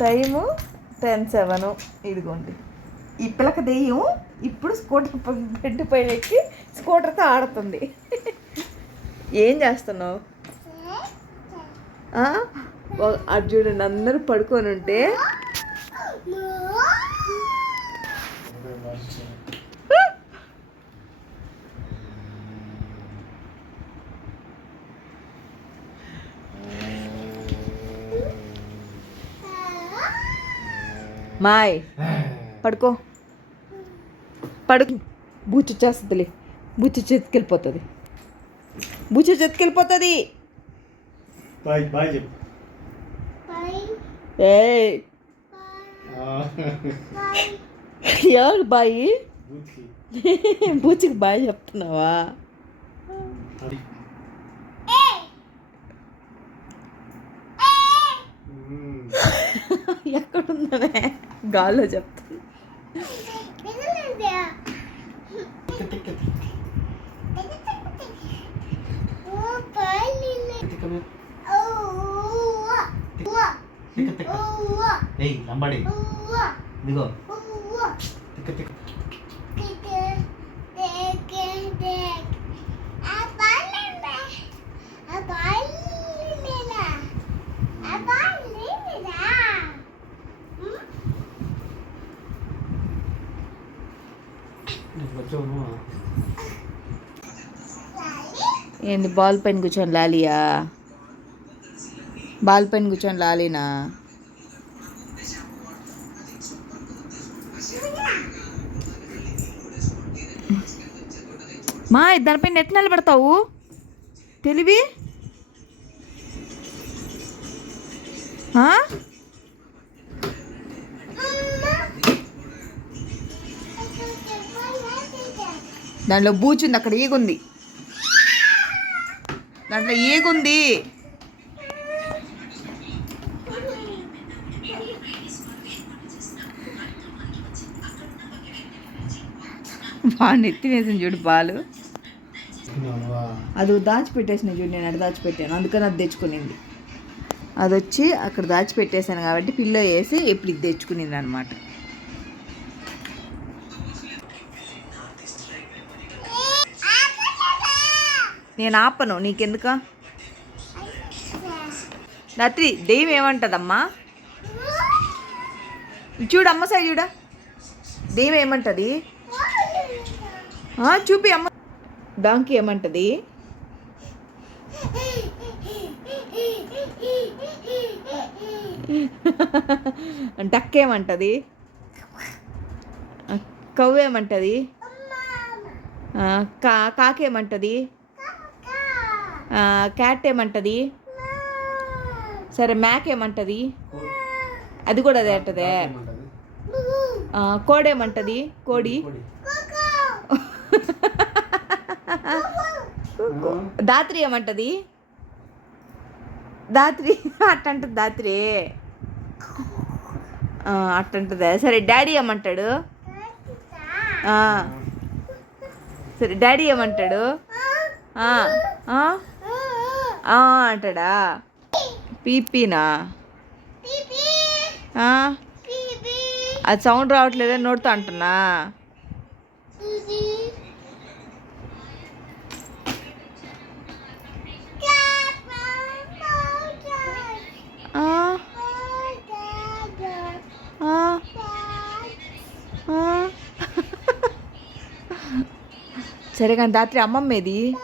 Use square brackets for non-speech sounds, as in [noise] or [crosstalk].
Time ten seven. ఇదిగోండి. ఈ పిల్లక దెయ్యం ఇప్పుడు స్కూటర్ బెడ్ పైన ఎక్కి స్కూటర్తో ఆడుతుంది. ఏం చేస్తున్నావు? ఆ? చూడండి. అందరూ పడుకొని ఉంటే. మాయ్. పడుకో. పడుకు. బూచి చేస్తుందిలే. బూచి చేతికెళ్ళిపోతుంది. బూచి చేతికెళ్ళిపోతుంది. ఏ ఎవరు బాయి? బూచికి బాయ్ చెప్తున్నావా? ఎక్కడుందనే? గాల్లో చెప్తాను ఏయ్ లంబాడి ఇదిగో. తిక్క తిక్క. ఏంది బాల్ పైన కూర్చొని లాలియా? బాల్ పైన కూర్చొని లాలినా? మా దానిపైన ఎట్లా నిలబడతావు? తెలివి? దాంట్లో బూచుంది అక్కడ ఈగుంది. దాంట్లో ఈగుంది. బాగా నెత్తి వేసింది చూడు పాలు. అది దాచిపెట్టేసిన చూడు నేను అక్కడ దాచిపెట్టాను. అందుకని అది తెచ్చుకునింది. అది వచ్చి అక్కడ దాచిపెట్టేశాను కాబట్టి పిల్లో వేసి ఇప్పుడు ఇది తెచ్చుకునింది అనమాట నేను ఆపను నీకెందుక? రాత్రి దెయ్యం ఏమంటదమ్మా? చూడు అమ్మ సైడ్ చూడ. దెయ్యం ఏమంటది? చూపి అమ్మ. డాంకీ ఏమంటది? డక్ ఏమంటది? కవ్వు కా కాకేమంటది క్యాట్ ఏమంటది? సరే మ్యాక్ ఏమంటది? అది కూడా అదే అంటదే. కోడేమంటది కోడి. దాత్రి ఏమంటది? దాత్రి? అట్టంటది దాత్రి. అట్టంటదే సరే డాడీ ఏమంటాడు? సరే డాడీ ఏమంటాడు? ఆ, అంటాడా? పీపీనా? అది సౌండ్ రావట్లేదే నోడుతో అంటున్నా. [laughs] సరే కానీ రాత్రి అమ్మమ్మ ఏది